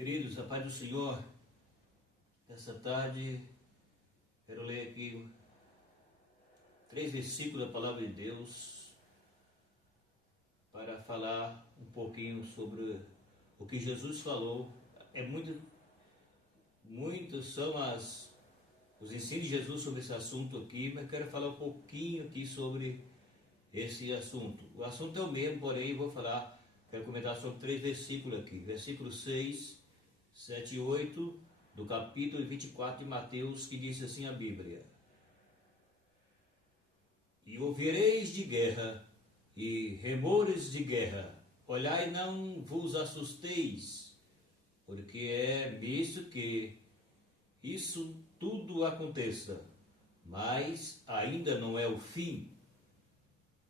Queridos, a paz do Senhor, nessa tarde quero ler aqui 3 versículos da Palavra de Deus para falar um pouquinho sobre o que Jesus falou. Muitos são os ensinos de Jesus sobre esse assunto aqui, mas quero falar um pouquinho aqui sobre esse assunto. O assunto é o mesmo, porém quero comentar sobre 3 versículos aqui. Versículo 6, 7 e 8 do capítulo 24 de Mateus, que diz assim a Bíblia: E ouvireis de guerra e remores de guerra, olhai e não vos assusteis, porque é visto que isso tudo aconteça, mas ainda não é o fim.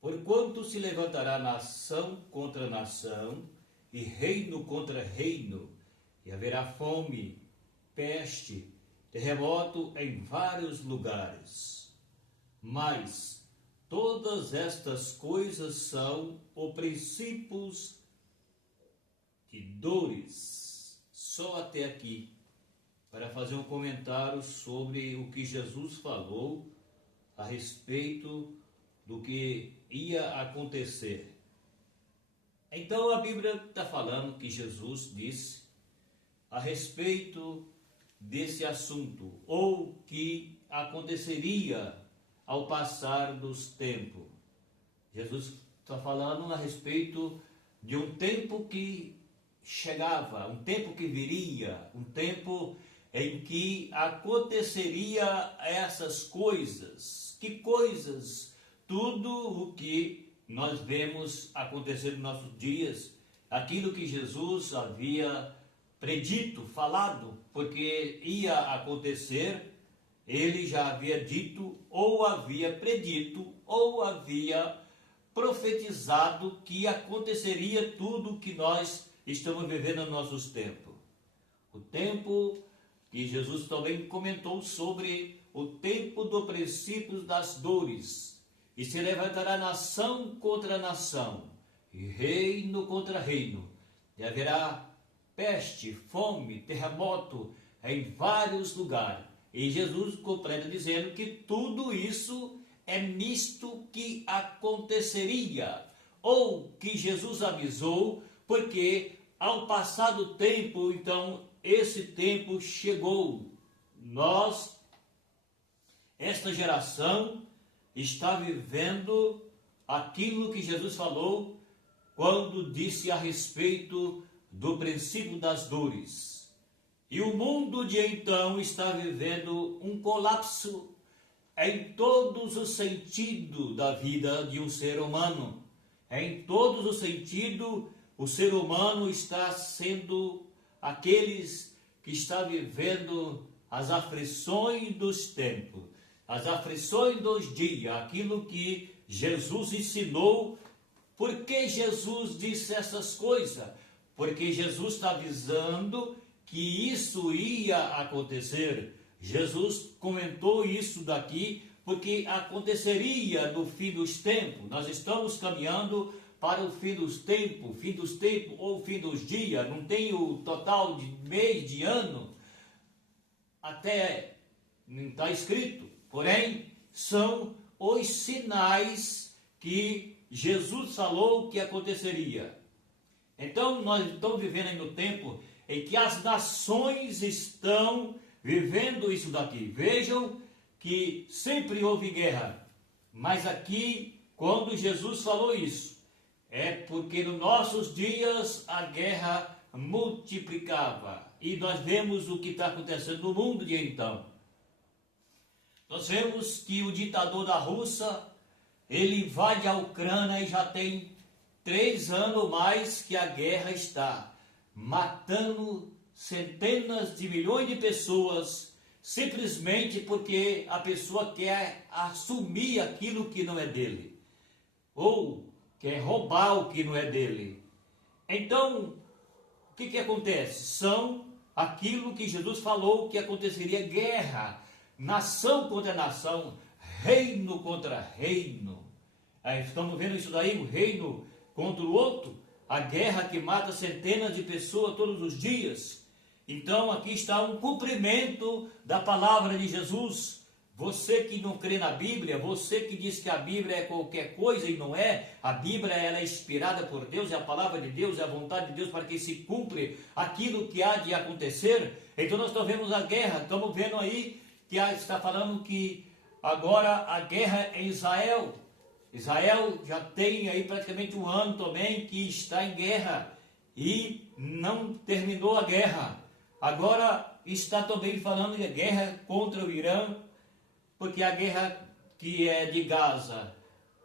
Porquanto se levantará nação contra nação, e reino contra reino, e haverá fome, peste, terremoto em vários lugares. Mas todas estas coisas são os princípios de dores. Só até aqui, para fazer um comentário sobre o que Jesus falou a respeito do que ia acontecer. Então a Bíblia está falando que Jesus disse a respeito desse assunto, ou que aconteceria ao passar dos tempos. Jesus está falando a respeito de um tempo que chegava, um tempo que viria, um tempo em que aconteceria essas coisas. Que coisas? Tudo o que nós vemos acontecer nos nossos dias, aquilo que Jesus havia predito, falado, porque ia acontecer, ele já havia dito, ou havia predito, ou havia profetizado que aconteceria tudo o que nós estamos vivendo nos nossos tempos. O tempo que Jesus também comentou sobre o tempo do princípio das dores, e se levantará nação contra nação, e reino contra reino, e haverá peste, fome, terremoto em vários lugares. E Jesus completa dizendo que tudo isso é nisto que aconteceria, ou que Jesus avisou, porque ao passar do tempo, então esse tempo chegou. Esta geração, está vivendo aquilo que Jesus falou quando disse a respeito do princípio das dores. E o mundo de então está vivendo um colapso em todos os sentidos da vida de um ser humano. Em todos os sentidos, o ser humano está sendo aqueles que está vivendo as aflições dos tempos, as aflições dos dias, aquilo que Jesus ensinou. Por que Jesus disse essas coisas? Porque Jesus está avisando que isso ia acontecer. Jesus comentou isso daqui porque aconteceria no fim dos tempos. Nós estamos caminhando para o fim dos tempos ou fim dos dias. Não tem o total de mês, de ano, até não está escrito. Porém, são os sinais que Jesus falou que aconteceria. Então, nós estamos vivendo aí no tempo em que as nações estão vivendo isso daqui. Vejam que sempre houve guerra, mas aqui, quando Jesus falou isso, é porque nos nossos dias a guerra multiplicava. E nós vemos o que está acontecendo no mundo de então. Nós vemos que o ditador da Rússia, ele invade a Ucrânia e já tem 3 anos ou mais que a guerra está matando centenas de milhões de pessoas, simplesmente porque a pessoa quer assumir aquilo que não é dele, ou quer roubar o que não é dele. Então, o que acontece? São aquilo que Jesus falou que aconteceria: guerra, nação contra nação, reino contra reino. Aí estamos vendo isso daí, um reino contra o outro, a guerra que mata centenas de pessoas todos os dias. Então aqui está um cumprimento da palavra de Jesus. Você que não crê na Bíblia, você que diz que a Bíblia é qualquer coisa e não é, a Bíblia ela é inspirada por Deus, é a palavra de Deus, é a vontade de Deus para que se cumpra aquilo que há de acontecer. Então nós estamos vendo a guerra, estamos vendo aí que está falando que agora a guerra em Israel. Israel já tem aí praticamente um ano também que está em guerra e não terminou a guerra. Agora está também falando de guerra contra o Irã, porque a guerra que é de Gaza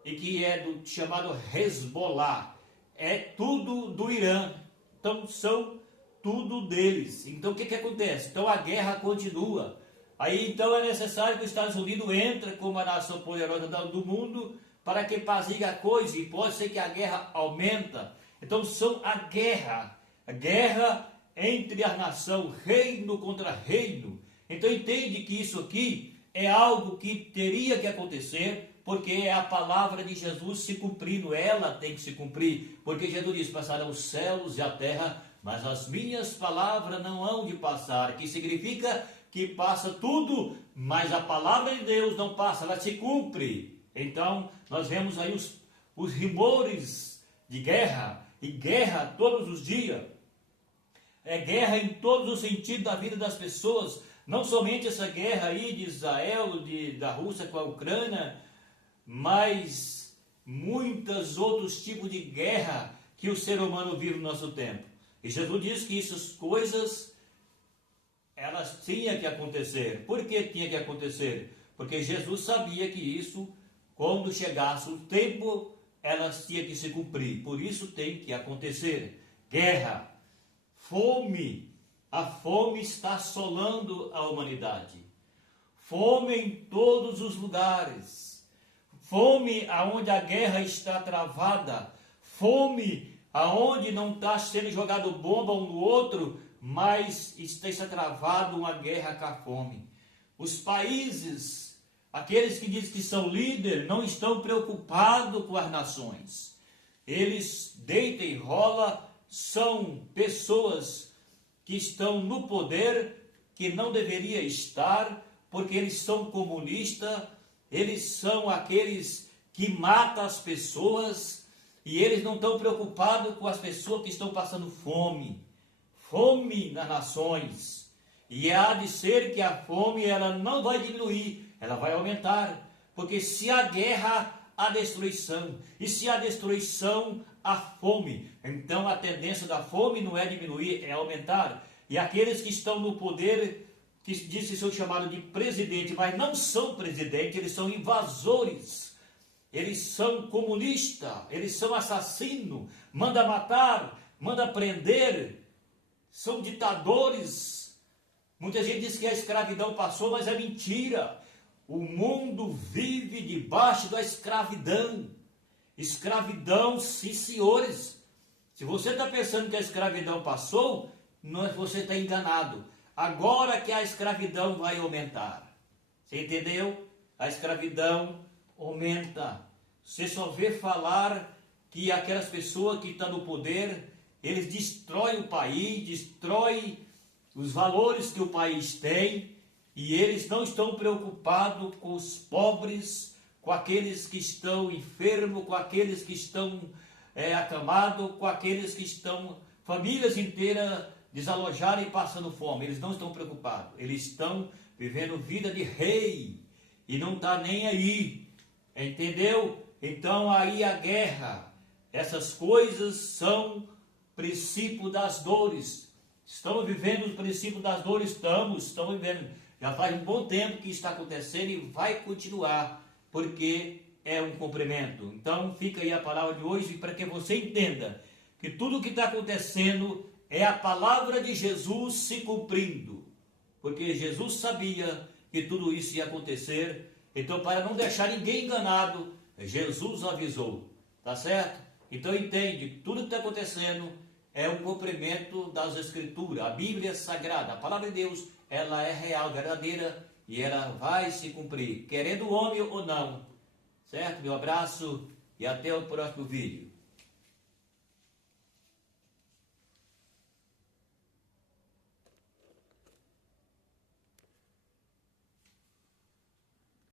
e que é do chamado Hezbollah é tudo do Irã. Então são tudo deles. Então o que acontece? Então a guerra continua. Aí então é necessário que os Estados Unidos entre como a nação poderosa do mundo para que pazigue a coisa, e pode ser que a guerra aumenta. Então são a guerra entre a nação, reino contra reino. Então entende que isso aqui é algo que teria que acontecer, porque é a palavra de Jesus se cumprindo, ela tem que se cumprir, porque Jesus diz, passarão os céus e a terra, mas as minhas palavras não hão de passar, que significa que passa tudo, mas a palavra de Deus não passa, ela se cumpre. Então, nós vemos aí os rumores de guerra, e guerra todos os dias. É guerra em todos os sentidos da vida das pessoas, não somente essa guerra aí de Israel, da Rússia com a Ucrânia, mas muitos outros tipos de guerra que o ser humano vive no nosso tempo. E Jesus diz que essas coisas, elas tinham que acontecer. Por que tinha que acontecer? Porque Jesus sabia que isso, quando chegasse o tempo, elas tinham que se cumprir. Por isso tem que acontecer. Guerra, fome. A fome está assolando a humanidade. Fome em todos os lugares. Fome aonde a guerra está travada. Fome aonde não está sendo jogado bomba um no outro, mas está travado uma guerra com a fome. Os países, aqueles que dizem que são líderes, não estão preocupados com as nações. Eles deitam e rolam, são pessoas que estão no poder, que não deveria estar, porque eles são comunistas, eles são aqueles que matam as pessoas, e eles não estão preocupados com as pessoas que estão passando fome. Fome nas nações. E há de ser que a fome ela não vai diminuir, ela vai aumentar. Porque se há guerra, há destruição. E se há destruição, há fome. Então a tendência da fome não é diminuir, é aumentar. E aqueles que estão no poder, que dizem que são chamados de presidente, mas não são presidente, eles são invasores. Eles são comunistas, eles são assassinos, manda matar, manda prender, são ditadores. Muita gente diz que a escravidão passou, mas é mentira. O mundo vive debaixo da escravidão. Escravidão, sim, senhores. Se você está pensando que a escravidão passou, você está enganado. Agora que a escravidão vai aumentar. Você entendeu? A escravidão aumenta. Você só vê falar que aquelas pessoas que estão no poder, eles destroem o país, destroem os valores que o país tem, e eles não estão preocupados com os pobres, com aqueles que estão enfermos, com aqueles que estão acamados, com aqueles que estão, famílias inteiras desalojadas e passando fome. Eles não estão preocupados, eles estão vivendo vida de rei, e não está nem aí, entendeu? Então aí a guerra, essas coisas são princípio das dores. Estamos vivendo os princípios das dores? Estamos vivendo. Já faz um bom tempo que está acontecendo e vai continuar, porque é um cumprimento. Então fica aí a palavra de hoje para que você entenda que tudo o que está acontecendo é a palavra de Jesus se cumprindo. Porque Jesus sabia que tudo isso ia acontecer. Então, para não deixar ninguém enganado, Jesus avisou. Tá certo? Então entende, tudo que está acontecendo é um cumprimento das Escrituras. A Bíblia Sagrada, a palavra de Deus, ela é real, verdadeira, e ela vai se cumprir, querendo o homem ou não. Certo? Meu abraço e até o próximo vídeo.